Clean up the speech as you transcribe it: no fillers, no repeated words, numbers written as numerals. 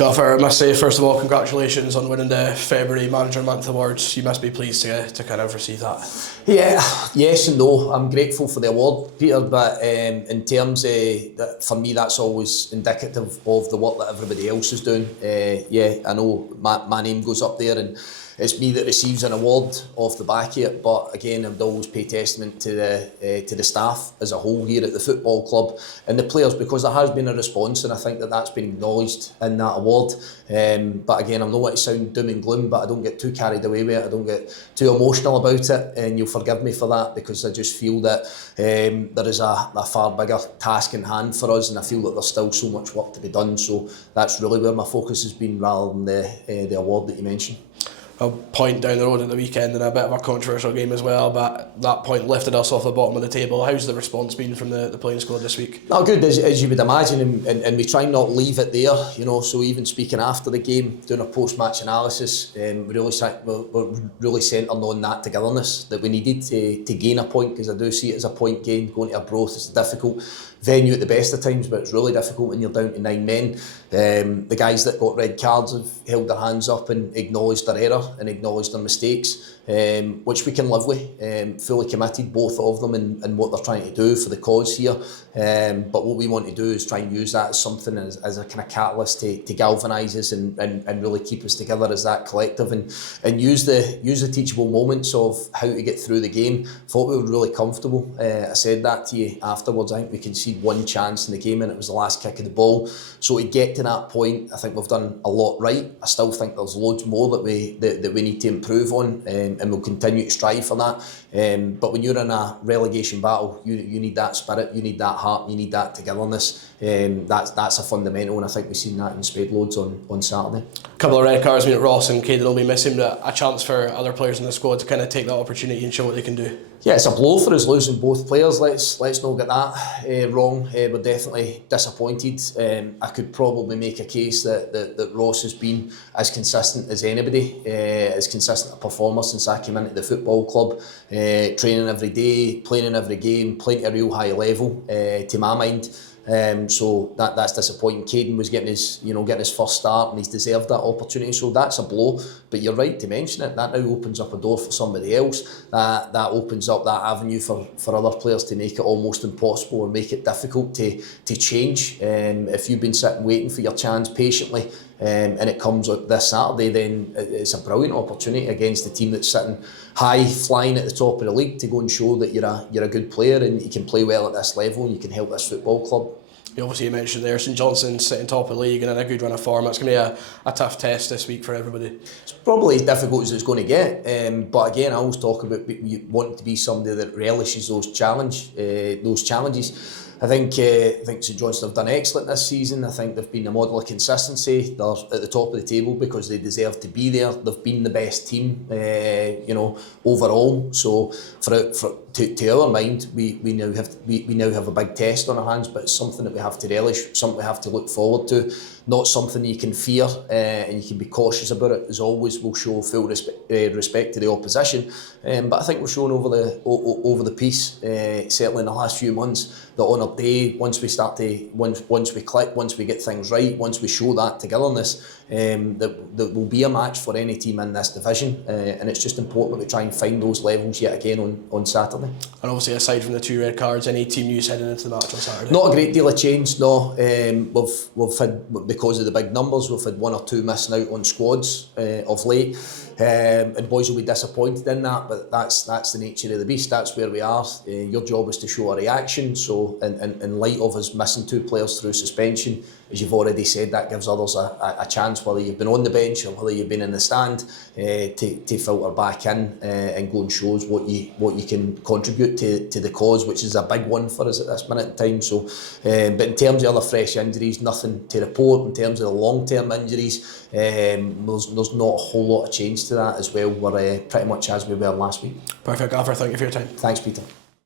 Gaffer, I must say, first of all, congratulations on winning the February Manager Month Awards. You must be pleased to kind of receive that. Yeah, yes and no. I'm grateful for the award, Peter, but in terms of, for me, that's always indicative of the work that everybody else is doing. Yeah, I know my name goes up there and it's me that receives an award off the back of it, but again, I would always pay testament to the staff as a whole here at the football club and the players, because there has been a response, and I think that that's been acknowledged in that award. But again, I'm not want to sound doom and gloom, but I don't get too carried away with it. I don't get too emotional about it, and you'll forgive me for that, because I just feel that there is a far bigger task in hand for us, and I feel that there's still so much work to be done. So that's really where my focus has been, rather than the award that you mentioned. A point down the road at the weekend and a bit of a controversial game as well, but that point lifted us off the bottom of the table. How's the response been from the playing squad this week? No, good, as you would imagine, and we try not leave it there, you know. So even speaking after the game, doing a post-match analysis, we're really centred on that togetherness that we needed to gain a point, because I do see it as a point gain. Going to Arbroath is a difficult venue at the best of times, but it's really difficult when you're down to 9 men. The guys that got red cards have held their hands up and acknowledged their error and acknowledged their mistakes, which we can live with. Fully committed, both of them, in what they're trying to do for the cause here. But what we want to do is try and use that as something, as a kind of catalyst to galvanise us and really keep us together as that collective, and use the teachable moments of how to get through the game. Thought we were really comfortable. I said that to you afterwards. I think we conceded one chance in the game, and it was the last kick of the ball. So to get to that point, I think we've done a lot right. I still think there's loads more that we need to improve on, and we'll continue to strive for that. But when you're in a relegation battle, you need that spirit, you need that heart, you need that togetherness. That's a fundamental, and I think we've seen that in spade loads on Saturday. A couple of red cards, Ross and Caden will be missing, but a chance for other players in the squad to kind of take that opportunity and show what they can do. Yeah, it's a blow for us losing both players. Let's not get that wrong. We're definitely disappointed. I could probably make a case that Ross has been as consistent as anybody, as consistent a performer since I came into the football club. Training every day, playing in every game, playing at a real high level, to my mind. So that's disappointing. Caden was getting his first start, and he's deserved that opportunity. So that's a blow. But you're right to mention it. That now opens up a door for somebody else. That opens up that avenue for other players to make it almost impossible, or make it difficult to change. If you've been sitting waiting for your chance patiently, and it comes out this Saturday, then it's a brilliant opportunity against the team that's sitting high, flying at the top of the league, to go and show that you're a good player and you can play well at this level and you can help this football club. You mentioned there, St Johnstone sitting top of the league and in a good run of form. It's going to be a tough test this week for everybody. It's probably as difficult as it's going to get, but again, I always talk about you wanting to be somebody that relishes those challenges. I think St Johnstone have done excellent this season. I think they've been a model of consistency. They're at the top of the table because they deserve to be there. They've been the best team, overall. So to our mind, we now have a big test on our hands, but it's something that we have to relish, something we have to look forward to, not something you can fear, and you can be cautious about it. As always, we'll show full respect to the opposition, but I think we've shown over the piece, certainly in the last few months, that on our day, once we click, once we get things right, once we show that togetherness, that will be a match for any team in this division, and it's just important that we try and find those levels yet again on Saturday. And obviously, aside from the 2 red cards, any team news heading into the match on Saturday? Not a great deal of change, no. We've had, because of the big numbers, we've had 1 or 2 missing out on squads of late, and boys will be disappointed in that, but that's the nature of the beast. That's where we are. Your job is to show a reaction. So in light of us missing 2 players through suspension, as you've already said, that gives others a chance, whether you've been on the bench or whether you've been in the stand, to filter back in and go and show us what you can contribute to the cause, which is a big one for us at this minute in time. So, but in terms of other fresh injuries, nothing to report. In terms of the long-term injuries, there's not a whole lot of change to that as well. We're pretty much as we were last week. Perfect, Gaffer. Thank you for your time. Thanks, Peter.